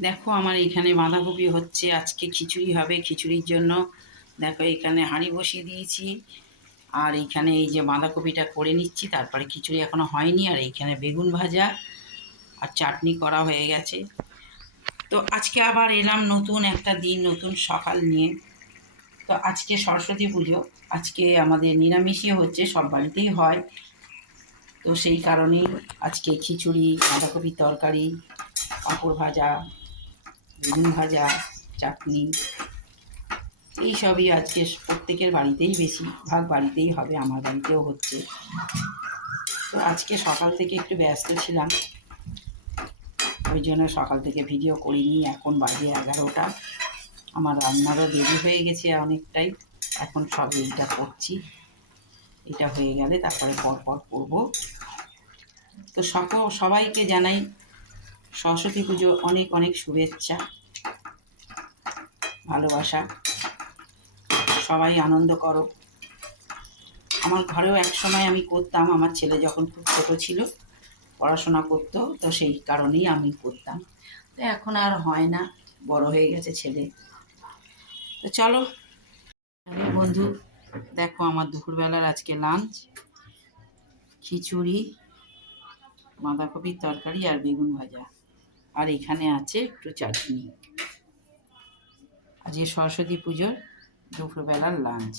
দেখো আমার এখানে বাঁধাকপি হচ্ছে, আজকে খিচুড়ি হবে খিচুড়ির জন্য। দেখো এখানে হাঁড়ি বসিয়ে দিয়েছি। আর এইখানে এই যে বাঁধাকপিটা করে নিচ্ছি, তারপরে খিচুড়ি এখনও হয়নি। আর এইখানে বেগুন ভাজা আর চাটনি করা হয়ে গেছে। তো আজকে আবার এলাম নতুন একটা দিন, নতুন সকাল নিয়ে। তো আজকে সরস্বতী পুজো, আজকে আমাদের নিরামিষই হচ্ছে, সব বাড়িতেই হয়। তো সেই কারণেই আজকে খিচুড়ি, বাঁধাকপির তরকারি, পাঁপড় ভাজা বেগুন ভাজা, চাটনি, এইসবই আজকে প্রত্যেকের বাড়িতেই বেশি ভাগ বাড়িতেই হবে, আমার বাড়িতেও হচ্ছে। তো আজকে সকাল থেকে একটু ব্যস্ত ছিলাম, ওই জন্য সকাল থেকে ভিডিও করিনি, এখন বাজে এগারোটা। আমার রান্নারও দেরি হয়ে গেছে অনেকটাই, এখন সব এইটা করছি। এটা হয়ে গেলে তারপরে পর পর করব। তো সকল, সবাইকে জানাই সরস্বতী পুজো অনেক অনেক শুভেচ্ছা, ভালোবাসা। সবাই আনন্দ করো। আমার ঘরেও এক সময় আমি করতাম, আমার ছেলে যখন খুব ছোটো ছিল, পড়াশোনা করতো, তো সেই কারণেই আমি করতাম। তো এখন আর হয় না, বড় হয়ে গেছে ছেলে। তো চলো, বন্ধু, দেখো আমার দুপুরবেলার আজকে লাঞ্চ খিচুড়ি, বাঁধাকপির তরকারি আর বেগুন ভাজা। আর এখানে আছে একটু চাটনি। আজকে সরস্বতী পুজোর দুপুরবেলার লাঞ্চ